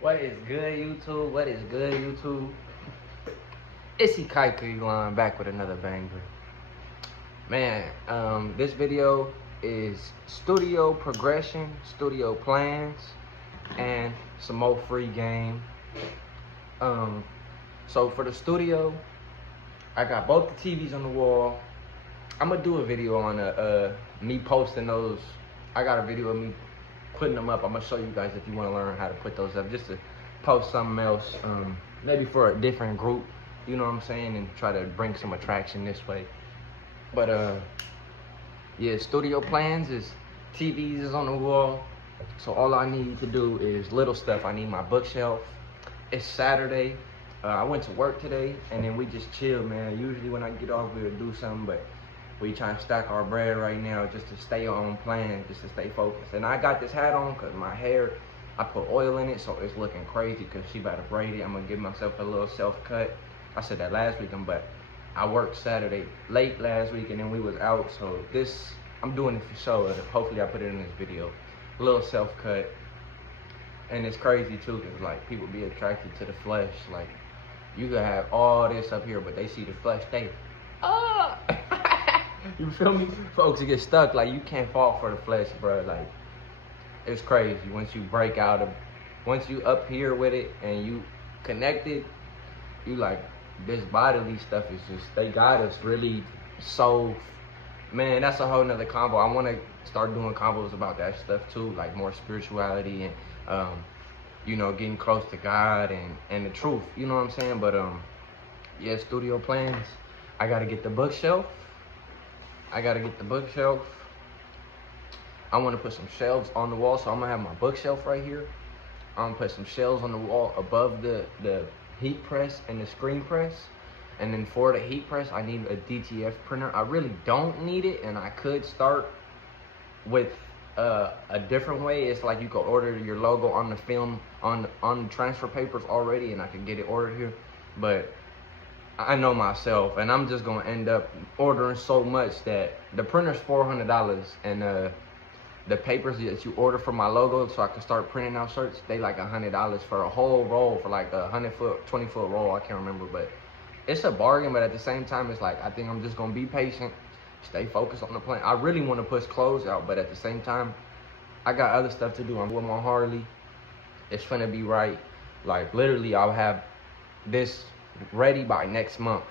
What is good, YouTube? What is good, YouTube? It's Ikaika Elon back with another banger. Man, this video is studio progression, studio plans, and some more free game. So for the studio, I got both the TVs on the wall. I'm gonna do a video on me posting those. I got a video of me putting them up. I'm gonna show you guys if you want to learn how to put those up, just to post something else, maybe for a different group, you know what I'm saying, and try to bring some attraction this way. But yeah, studio plans is TVs is on the wall, so all I need to do is little stuff. I need my bookshelf. It's Saturday. I went to work today, and then we just chill, man. Usually when I get off, we'll do something, but we trying to stack our bread right now just to stay on plan, just to stay focused. And I got this hat on because my hair, I put oil in it, so it's looking crazy because she about to braid it. I'm going to give myself a little self-cut. I said that last weekend, but I worked Saturday late last week, and then we was out. So this, I'm doing it for show. Hopefully I put it in this video. A little self-cut. And it's crazy too, because like people be attracted to the flesh. Like you could have all this up here, but they see the flesh, they, you feel me? Folks get stuck, like you can't fall for the flesh, bro. Like it's crazy once you break out of, once you up here with it and you connected, you like this bodily stuff is just, they got us really so, man, that's a whole nother combo. I want to start doing combos about that stuff too, like more spirituality and you know, getting close to God and the truth, you know what I'm saying? But yeah, studio plans. I gotta get the bookshelf. I want to put some shelves on the wall, so I'm gonna have my bookshelf right here. I'm gonna put some shelves on the wall above the heat press and the screen press. And then for the heat press, I need a DTF printer. I really don't need it, and I could start with a different way. It's like you could order your logo on the film, on the transfer papers already, and I could get it ordered here. But I know myself, and I'm just gonna end up ordering so much that the printer's $400, and the papers that you order for my logo so I can start printing out shirts, they like $100 for a whole roll, for like a 100-foot, 20-foot roll. I can't remember, but it's a bargain. But at the same time, it's like I think I'm just gonna be patient, stay focused on the plan. I really want to push clothes out, but at the same time, I got other stuff to do. I'm with my Harley. It's finna be right. Like literally, I'll have this ready by next month.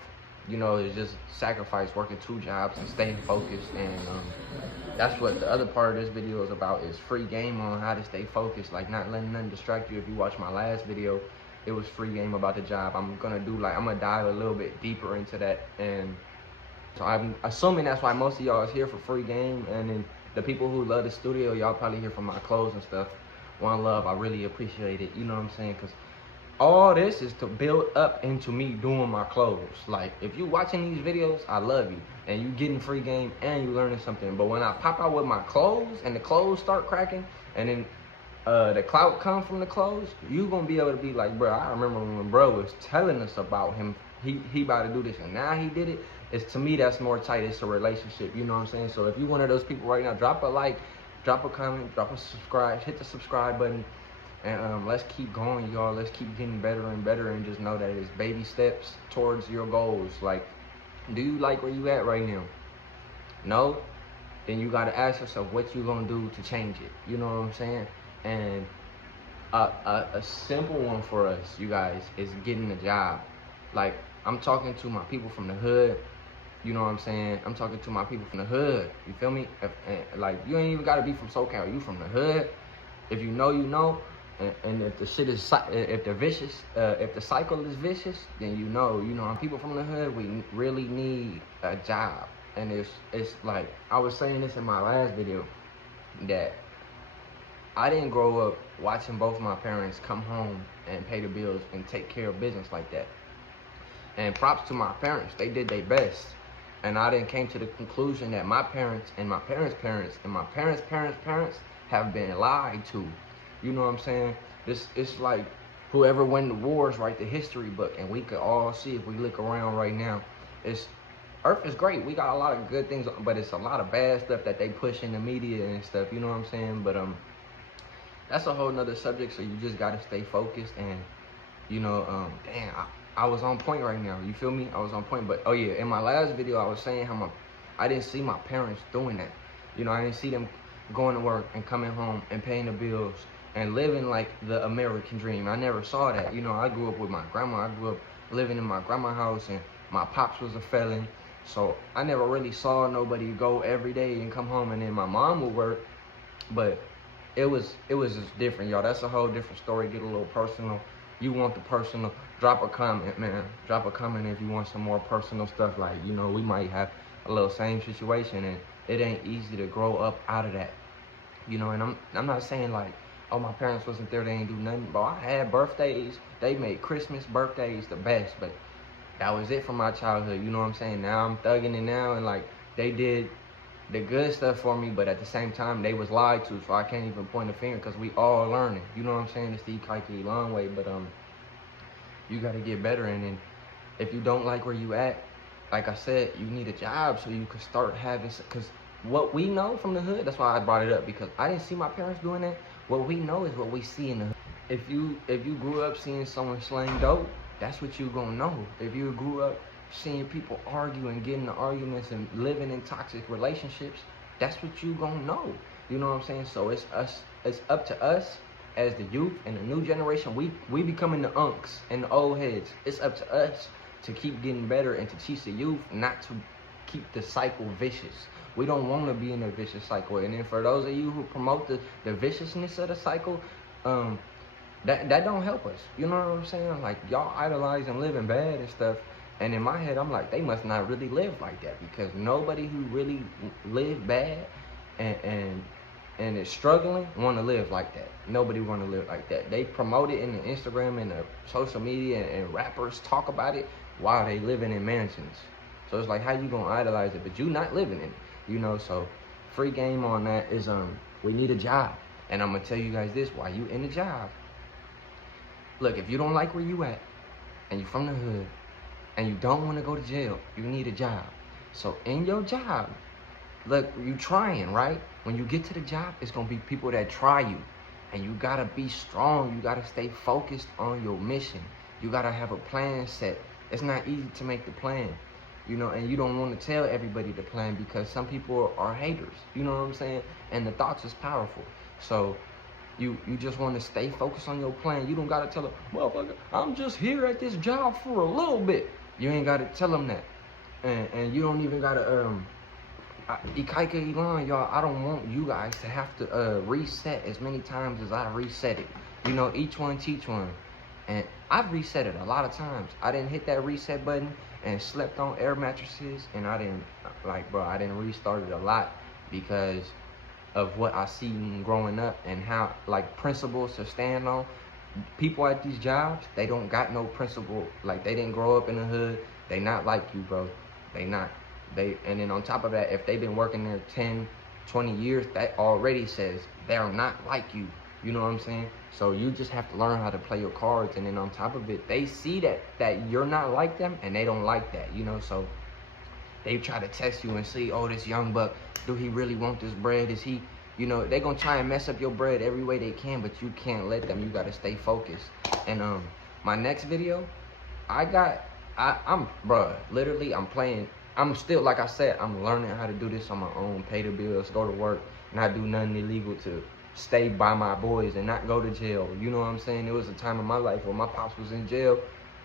You know, it's just sacrifice working 2 jobs and staying focused. And that's what the other part of this video is about, is free game on how to stay focused, like not letting nothing distract you. If you watch my last video, it was free game about the job. I'm gonna dive a little bit deeper into that. And so I'm assuming that's why most of y'all is here for free game. And then the people who love the studio, y'all probably here for my clothes and stuff. One love, I really appreciate it. You know what I'm saying? Because all this is to build up into me doing my clothes. Like if you watching these videos, I love you, and you getting free game and you learning something. But when I pop out with my clothes and the clothes start cracking, and then the clout come from the clothes, you gonna be able to be like, bro, I remember when bro was telling us about him, he about to do this, and now he did it. It's, to me, that's more tight. It's a relationship, you know what I'm saying? So if you one of those people right now, drop a like, drop a comment, drop a subscribe, hit the subscribe button. And let's keep going, y'all. Let's keep getting better and better, and just know that it's baby steps towards your goals. Like, do you like where you at right now? No? Then you gotta ask yourself what you gonna do to change it. You know what I'm saying? And a simple one for us, you guys, is getting a job. Like, I'm talking to my people from the hood. You know what I'm saying? I'm talking to my people from the hood. You feel me? Like, you ain't even gotta be from SoCal. You from the hood. If you know, you know. And if the shit is, if the cycle is vicious, then you know, people from the hood, we really need a job. And it's like, I was saying this in my last video, that I didn't grow up watching both my parents come home and pay the bills and take care of business like that. And props to my parents, they did their best. And I then came to the conclusion that my parents and my parents' parents and my parents' parents' parents have been lied to. You know what I'm saying? It's like whoever won the wars write the history book, and we could all see, if we look around right now, Earth is great. We got a lot of good things, but it's a lot of bad stuff that they push in the media and stuff. You know what I'm saying? But that's a whole nother subject. So you just gotta stay focused and, you know, damn, I was on point right now. You feel me? I was on point. But oh yeah, in my last video, I was saying how I didn't see my parents doing that. You know, I didn't see them going to work and coming home and paying the bills and living like the American dream. I never saw that. You know, I grew up with my grandma. I grew up living in my grandma's house, and my pops was a felon. So I never really saw nobody go every day and come home, and then my mom would work. But it was just different, y'all. That's a whole different story. Get a little personal. You want the personal, drop a comment, man. Drop a comment if you want some more personal stuff. Like, you know, we might have a little same situation, and it ain't easy to grow up out of that. You know, and I'm not saying like, oh, my parents wasn't there, they ain't do nothing. But I had birthdays. They made Christmas birthdays the best, but that was it for my childhood. You know what I'm saying? Now I'm thugging it now, and like, they did the good stuff for me, but at the same time, they was lied to, so I can't even point a finger, because we all learning. You know what I'm saying? It's the Ikaike long way, but you got to get better. And then if you don't like where you at, like I said, you need a job so you can start having, because what we know from the hood, that's why I brought it up, because I didn't see my parents doing that. What we know is what we see in the hood. If you grew up seeing someone slang dope, that's what you gonna know. If you grew up seeing people argue and getting into arguments and living in toxic relationships, that's what you gonna know. You know what I'm saying? So it's up to us as the youth and the new generation. We becoming the unks and the old heads. It's up to us to keep getting better and to teach the youth not to keep the cycle vicious. We don't want to be in a vicious cycle. And then for those of you who promote the viciousness of the cycle, that don't help us. You know what I'm saying? Like, y'all idolize and living bad and stuff. And in my head, I'm like, they must not really live like that, because nobody who really live bad and is struggling want to live like that. Nobody want to live like that. They promote it in the Instagram and the social media, and rappers talk about it while they living in mansions. So it's like, how you gonna idolize it, but you not living in it? You know, so free game on that is we need a job. And I'm gonna tell you guys this, while you in the job, look, if you don't like where you at and you from the hood and you don't want to go to jail, you need a job. So in your job, look, you trying, right? When you get to the job, it's gonna be people that try you, and you gotta be strong. You gotta stay focused on your mission. You gotta have a plan set. It's not easy to make the plan, you know, and you don't want to tell everybody the plan, because some people are haters, you know what I'm saying? And the thoughts is powerful. So you just want to stay focused on your plan. You don't got to tell them, motherfucker, I'm just here at this job for a little bit. You ain't got to tell them that. And you don't even got to, Ikaike Elon, y'all, I don't want you guys to have to reset as many times as I reset it. You know, each one teach one. And I've reset it a lot of times. I didn't hit that reset button and slept on air mattresses, and I didn't, like, bro, I didn't restart it a lot because of what I seen growing up and how, like, principles to stand on. People at these jobs, they don't got no principle. Like, they didn't grow up in the hood. They not like you, bro. They not. And then on top of that, if they've been working there 10, 20 years, that already says they're not like you. You know what I'm saying? So you just have to learn how to play your cards. And then on top of it, they see that you're not like them, and they don't like that, you know? So they try to test you and see, oh, this young buck, do he really want this bread? Is he, you know, they gonna try and mess up your bread every way they can, but you can't let them. You gotta stay focused. And my next video, I'm literally, I'm playing. I'm still, like I said, I'm learning how to do this on my own, pay the bills, go to work, not do nothing illegal, to stay by my boys and not go to jail. You know what I'm saying? There was a time in my life where my pops was in jail,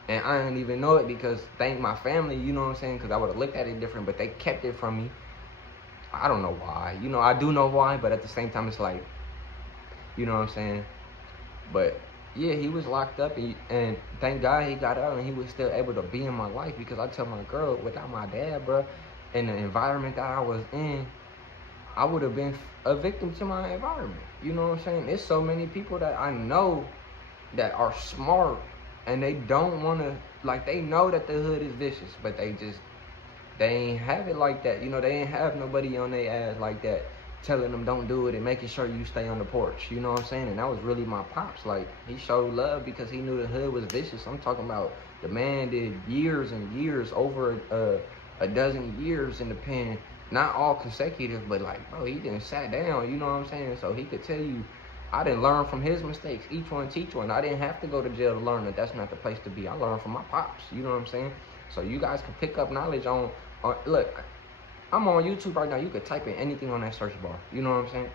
and I didn't even know it, because thank my family, you know what I'm saying? Because I would have looked at it different, but they kept it from me. I don't know why. You know, I do know why, but at the same time, it's like, you know what I'm saying? But yeah, he was locked up, and thank God he got out and he was still able to be in my life, because I tell my girl, without my dad, bro, in the environment that I was in, I would have been a victim to my environment. You know what I'm saying? There's so many people that I know that are smart, and they don't want to, like, they know that the hood is vicious, but they ain't have it like that. You know, they ain't have nobody on their ass like that, telling them don't do it and making sure you stay on the porch. You know what I'm saying? And that was really my pops. Like, he showed love because he knew the hood was vicious. I'm talking about the man did years and years, over a dozen years in the pen. Not all consecutive, but like, bro, he didn't sat down, you know what I'm saying? So he could tell you I didn't learn from his mistakes. Each one teach one. I didn't have to go to jail to learn that that's not the place to be. I learned from my pops. You know what I'm saying? So you guys can pick up knowledge on look, I'm on YouTube right now. You could type in anything on that search bar. You know what I'm saying?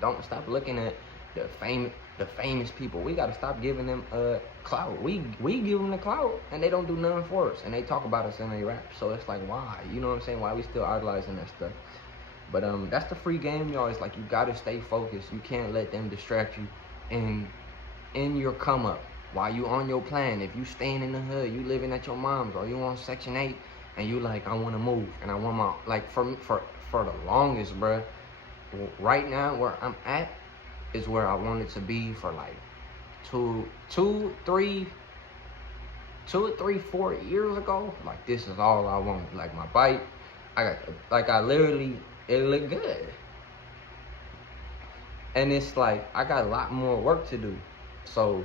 Don't stop looking at the famous people. We gotta stop giving them clout. We give them the clout and they don't do nothing for us. And they talk about us in their rap. So it's like, why? You know what I'm saying? Why we still idolizing that stuff? But that's the free game, y'all. It's like you gotta stay focused. You can't let them distract you in your come up while you on your plan. If you staying in the hood, you living at your mom's, or you on Section 8, and you like, I want to move, and I want my, like, for the longest, bruh, right now where I'm at is where I wanted to be for like 4 years ago. Like, this is all I wanted. Like, my bike, I literally, it looked good. And it's like, I got a lot more work to do. So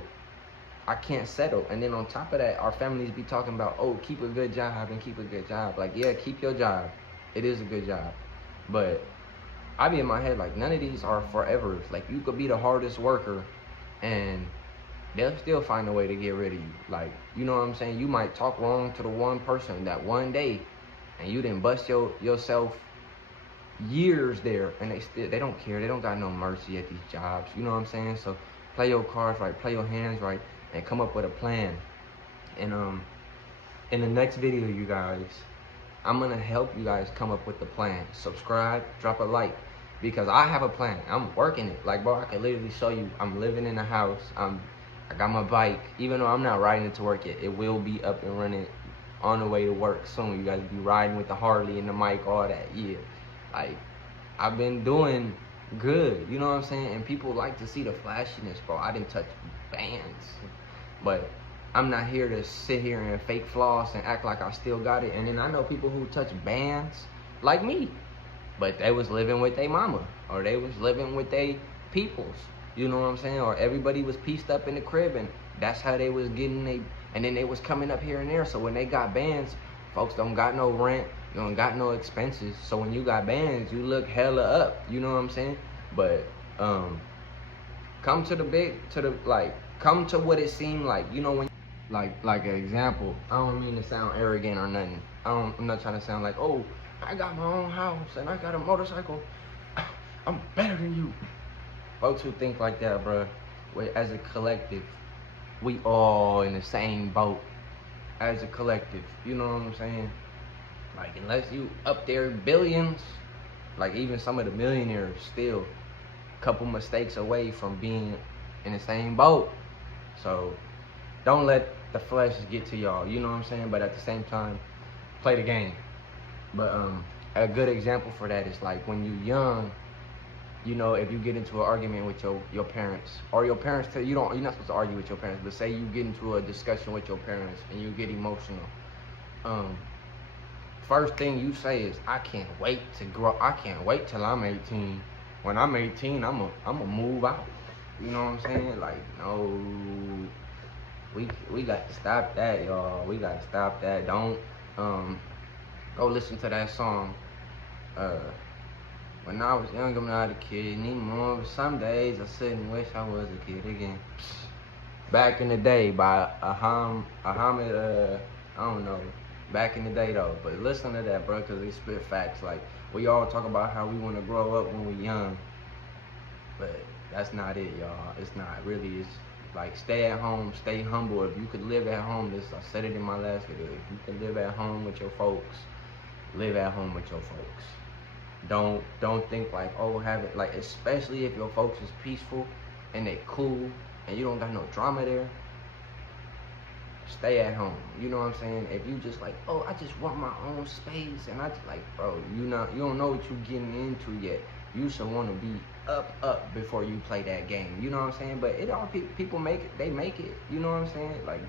I can't settle. And then on top of that, our families be talking about, oh, keep a good job and keep a good job. Like, yeah, keep your job. It is a good job. But I be in my head like, none of these are forever. Like, you could be the hardest worker and they'll still find a way to get rid of you. Like, you know what I'm saying? You might talk wrong to the one person that one day and you didn't bust yourself years there, and they don't care. They don't got no mercy at these jobs. You know what I'm saying? So play your cards right, play your hands right, and come up with a plan. And in the next video, you guys, I'm gonna help you guys come up with the plan. Subscribe, drop a like, because I have a plan. I'm working it. Like, bro, I can literally show you. I'm living in a house. I got my bike. Even though I'm not riding it to work yet, it will be up and running on the way to work soon. You guys be riding with the Harley and the mic, all that. Yeah. Like, I've been doing good, you know what I'm saying? And people like to see the flashiness, bro. I didn't touch bands, but I'm not here to sit here and fake floss and act like I still got it. And then I know people who touch bands like me, but they was living with their mama, or they was living with their peoples, you know what I'm saying? Or everybody was pieced up in the crib, and that's how they was getting and then they was coming up here and there. So when they got bands, folks don't got no rent, you don't got no expenses. So when you got bands, you look hella up, you know what I'm saying? But come to what it seemed like, you know, when like an example. I don't mean to sound arrogant or nothing. I'm not trying to sound like, oh, I got my own house and I got a motorcycle, I'm better than you. Folks who think like that, bro, as a collective, we all in the same boat as a collective, you know what I'm saying? Like, unless you up there billions, like even some of the millionaires still a couple mistakes away from being in the same boat. So don't let the flesh get to y'all, you know what I'm saying? But at the same time, play the game. But a good example for that is like when you're young, you know, if you get into an argument with your parents, or your parents tell you you're not supposed to argue with your parents, but say you get into a discussion with your parents and you get emotional. First thing you say is, I can't wait to grow. I can't wait till I'm 18. When I'm 18, I'm a move out. You know what I'm saying? Like, no, we got to stop that, y'all. We got to stop that. Don't go listen to that song. When I was young, I'm not a kid anymore. But some days I sit and wish I was a kid again. Back in the day by Ahmed, I don't know. Back in the day though, but listen to that, bro, because they spit facts. Like, we all talk about how we want to grow up when we're young, but that's not it, y'all. It's not really. It's like, stay at home, stay humble. If you could live at home, I said it in my last video, if you can live at home with your folks, live at home with your folks. Don't think like, oh, have it, like, especially if your folks is peaceful and they cool and you don't got no drama there. Stay at home, you know what I'm saying? If you just like, oh, I just want my own space, and I just like, bro, you don't know what you're getting into yet. You should want to be up before you play that game, you know what I'm saying? But it all people make it, they make it, you know what I'm saying? Like,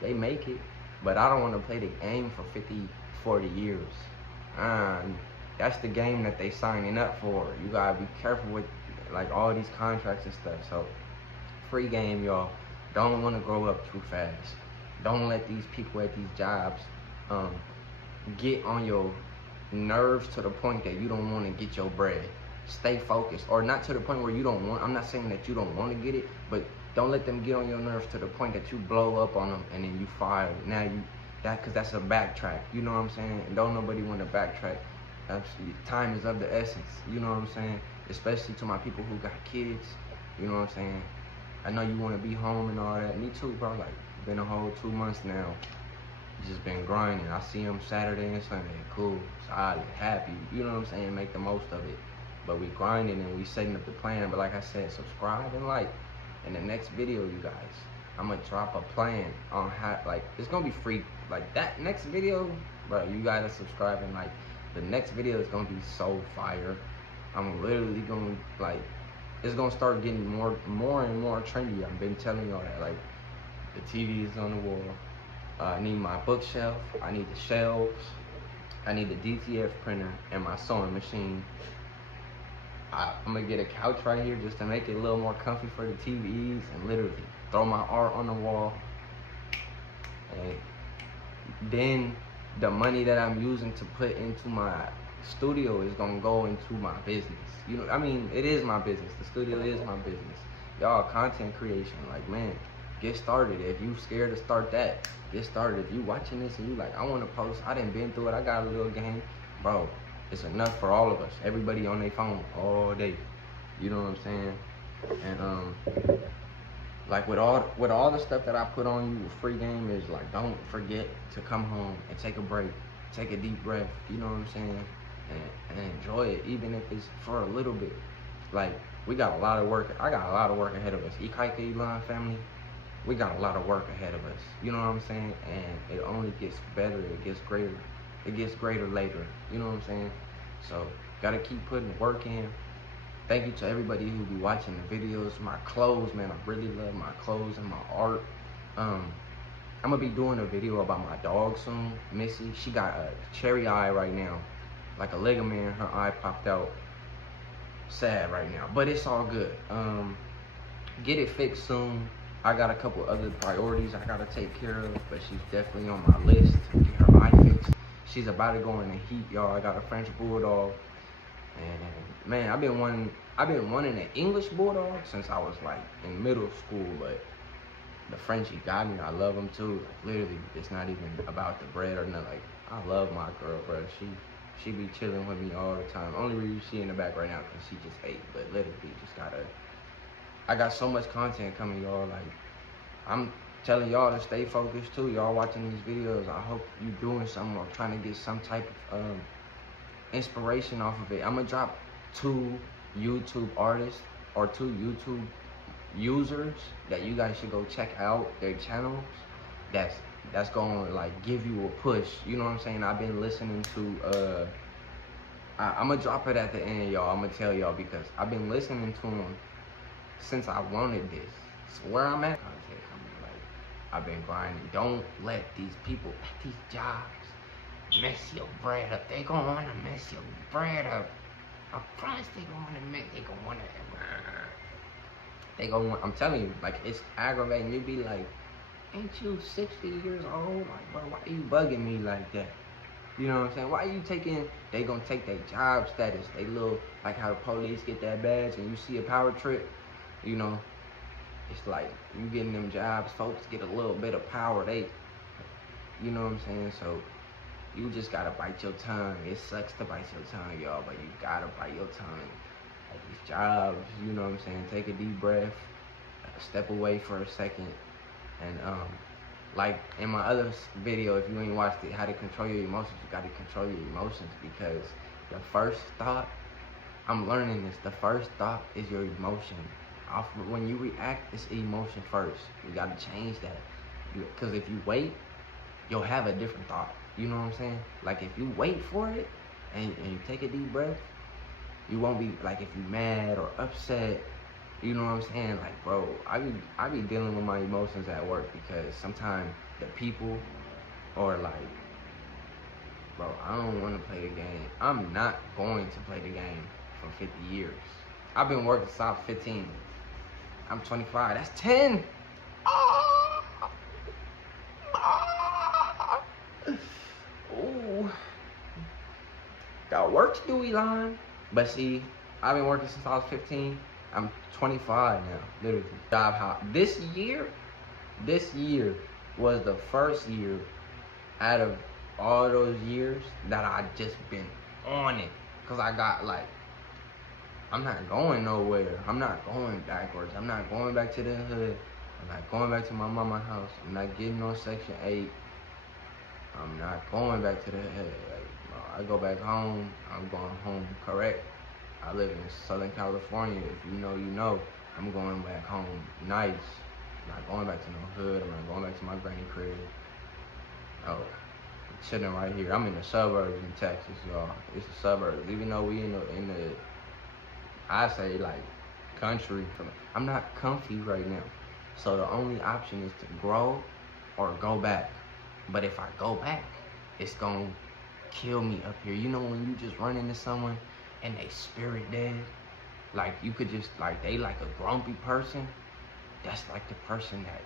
they make it, but I don't want to play the game for 50, 40 years. That's the game that they signing up for. You gotta be careful with like all these contracts and stuff. So free game, y'all. Don't want to grow up too fast. Don't let these people at these jobs get on your nerves to the point that you don't want to get your bread. stay focused, or not to the point where you don't want. I'm not saying that you don't want to get it, but don't let them get on your nerves to the point that you blow up on them and then you fire. Now because that's a backtrack. You know what I'm saying? And don't nobody want to backtrack. Time is of the essence. You know what I'm saying? Especially to my people who got kids. You know what I'm saying? I know you want to be home and all that. Me too, bro. Like, been a whole 2 months now. Just been grinding. I see them Saturday and Sunday. Cool, solid, happy. You know what I'm saying? Make the most of it. But we grinding and we setting up the plan. But like I said, subscribe and like. In the next video, you guys, I'm gonna drop a plan on how, like, it's gonna be free. Like, that next video, bro, you gotta subscribe and like. The next video is gonna be so fire. I'm literally gonna, like, it's gonna start getting more and more trendy. I've been telling y'all that. Like, the TV is on the wall. I need my bookshelf. I need the shelves. I need the DTF printer and my sewing machine. I'm gonna get a couch right here just to make it a little more comfy for the TVs, and literally throw my art on the wall. And then the money that I'm using to put into my studio is gonna go into my business. You know, I mean, it is my business. The studio is my business. Y'all, content creation, like, man, get started. If you scared to start that, get started. If you watching this and you like, I want to post, I done been through it, I got a little game, bro, it's enough for all of us. Everybody on their phone all day. You know what I'm saying? And like with all the stuff that I put on you with free game is like, don't forget to come home and take a break, take a deep breath. You know what I'm saying? And enjoy it, even if it's for a little bit. Like, we got a lot of work. I got a lot of work ahead of us. Ikaika Elon family, we got a lot of work ahead of us. You know what I'm saying? And it only gets better. It gets greater. It gets greater later. You know what I'm saying? So, gotta keep putting work in. Thank you to everybody who be watching the videos. My clothes, man, I really love my clothes and my art. I'm gonna be doing a video about my dog soon, Missy. She got a cherry eye right now, like a ligament. Her eye popped out. Sad right now, but it's all good. Get it fixed soon. I got a couple other priorities I gotta take care of, but she's definitely on my list to get her eye fixed. She's about to go in the heat, y'all. I got a French bulldog. And man, I've been wanting an English bulldog since I was like in middle school, but the Frenchie got me. I love them too. Like, literally, it's not even about the bread or nothing. Like, I love my girl, bro. She be chilling with me all the time. Only reason she in the back right now because she just ate. But literally, I got so much content coming, y'all. Like, I'm telling y'all to stay focused too. Y'all watching these videos, I hope you doing something or trying to get some type of inspiration off of it. I'm gonna drop 2 YouTube artists or 2 YouTube users that you guys should go check out their channels. That's gonna like give you a push. You know what I'm saying? I've been listening to I'm gonna drop it at the end, y'all. I'm gonna tell y'all because I've been listening to them since I wanted this. So where I'm at, like, I've been grinding. Don't let these people at these jobs mess your bread up. They gonna wanna mess your bread up. I promise they gonna wanna, I'm telling you, like, it's aggravating. You be like, ain't you 60 years old? Like, bro, why are you bugging me like that? You know what I'm saying? Why you taking, they gonna take their job status, they little, like how the police get that badge and you see a power trip, you know, it's like, you getting them jobs, folks get a little bit of power, you know what I'm saying? So, you just gotta bite your tongue. It sucks to bite your tongue, y'all, but you gotta bite your tongue. Like these jobs, you know what I'm saying? Take a deep breath, step away for a second, and like in my other video, if you ain't watched it, how to control your emotions, you gotta control your emotions because the first thought, I'm learning this, the first thought is your emotion. When you react, it's emotion first. You gotta change that. Because if you wait, you'll have a different thought. You know what I'm saying? Like, if you wait for it and you take a deep breath, you won't be, like, if you're mad or upset, you know what I'm saying? Like, bro, I be dealing with my emotions at work because sometimes the people are like, bro, I don't want to play the game. I'm not going to play the game for 50 years. I've been working since 15. I'm 25. That's 10. Ooh. Got work to do, Elon. But see, I've been working since I was 15. I'm 25 now, literally. Job hop. This year was the first year out of all those years that I just been on it. Cause I got like, I'm not going nowhere. I'm not going backwards. I'm not going back to the hood. I'm not going back to my mama's house. I'm not getting on Section 8. I'm not going back to the hood. Like, I go back home. I'm going home, correct? I live in Southern California. If you know, you know. I'm going back home nice. I'm not going back to no hood. I'm not going back to my granny crib. No. I'm chilling right here. I'm in the suburbs in Texas, y'all. It's the suburbs. Even though we in the I say like country. I'm not comfy right now. So the only option is to grow or go back. But if I go back, it's gonna kill me up here. You know when you just run into someone and they spirit dead? Like you could just, like they like a grumpy person. That's like the person that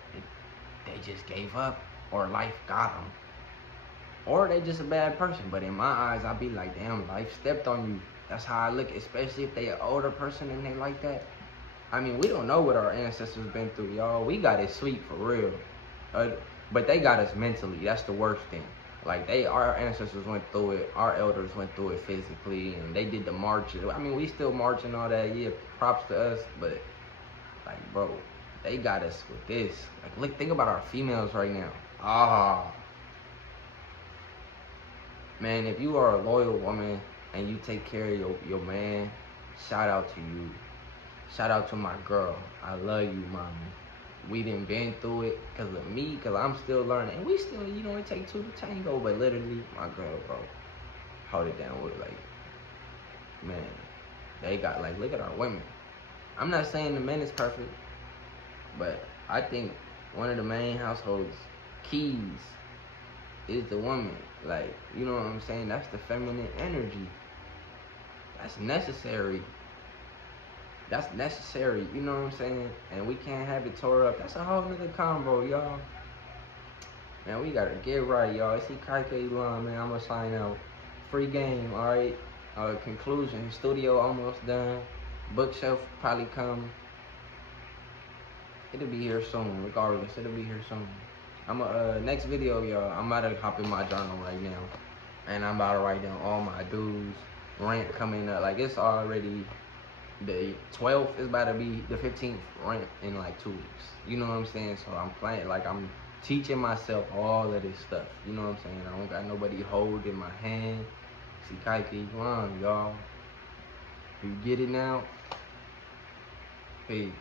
they just gave up or life got them. Or they just a bad person. But in my eyes, I be like, damn, life stepped on you. That's how I look, especially if they an older person and they like that. I mean, we don't know what our ancestors been through, y'all. We got it sweet for real. But they got us mentally. That's the worst thing. Like our ancestors went through it. Our elders went through it physically, and they did the marches. I mean, we still marching all that. Yeah, props to us. But like, bro, they got us with this. Like, look, think about our females right now. Man, if you are a loyal woman and you take care of your man, shout out to you. Shout out to my girl. I love you, mommy. We done been through it because of me, because I'm still learning. And we still, you know, it takes two to tango, but literally, my girl, bro, hold it down with, like, man, they got, like, look at our women. I'm not saying the men is perfect, but I think one of the main households keys is the woman. Like, you know what I'm saying? That's the feminine energy. That's necessary. That's necessary, you know what I'm saying? And we can't have it tore up. That's a whole nother combo, y'all. Man, we gotta get right, y'all. It's Ikaike Elon, man. I'm gonna sign out. Free game, alright? Conclusion, studio almost done. Bookshelf probably come. It'll be here soon, regardless. It'll be here soon. Next video, y'all, I'm about to hop in my journal right now. And I'm about to write down all my dues. Rant coming up. Like, it's already... The 12th is about to be the 15th rant in like 2 weeks. You know what I'm saying? So I'm playing, like I'm teaching myself all of this stuff. You know what I'm saying? I don't got nobody holding my hand. See Ikaike Elon, y'all. You get it now? Peace.